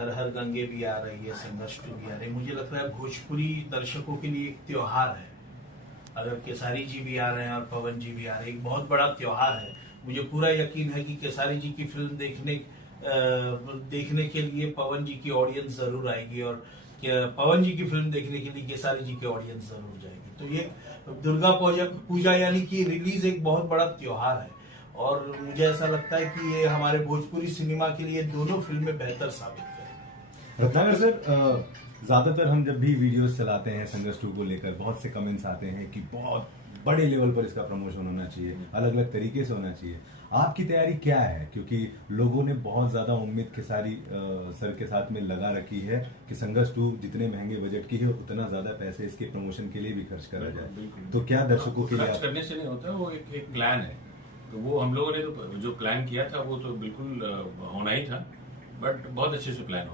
हर हर गंगे भी आ रही है, संघर्ष टू भी आ रही है। मुझे लगता है भोजपुरी दर्शकों के लिए एक त्योहार है। अगर केसारी जी भी आ रहे हैं और पवन जी भी आ रहे हैं, एक बहुत बड़ा त्योहार है। मुझे पूरा यकीन है कि केसारी जी की फिल्म देखने के लिए पवन जी की ऑडियंस जरूर आएगी, और पवन जी की फिल्म देखने के लिए केसारी जी की ऑडियंस जरूर जाएगी। तो ये दुर्गा पूजा यानी कि रिलीज एक बहुत बड़ा त्योहार है, और मुझे ऐसा लगता है कि ये हमारे भोजपुरी सिनेमा के लिए दोनों फिल्में बेहतर साबित करेंगी। रत्नाकर सर, ज्यादातर हम जब भी वीडियोस चलाते हैं संघर्ष 2 को लेकर, बहुत से कमेंट्स आते हैं कि बहुत बड़े लेवल पर इसका प्रमोशन होना चाहिए, अलग अलग तरीके से होना चाहिए। आपकी तैयारी क्या है? क्योंकि लोगों ने बहुत ज्यादा उम्मीद खेसारी सर के साथ में लगा रखी है कि संघर्ष 2 जितने महंगे बजट की है उतना ज्यादा पैसे इसके प्रमोशन के लिए भी खर्च करा जाए। तो क्या दर्शकों के लिए खर्च करने से नहीं होता, वो एक प्लान है। तो वो हम लोगों ने तो जो प्लान किया था वो तो बिल्कुल होना ही था, बट बहुत अच्छे से प्लान हो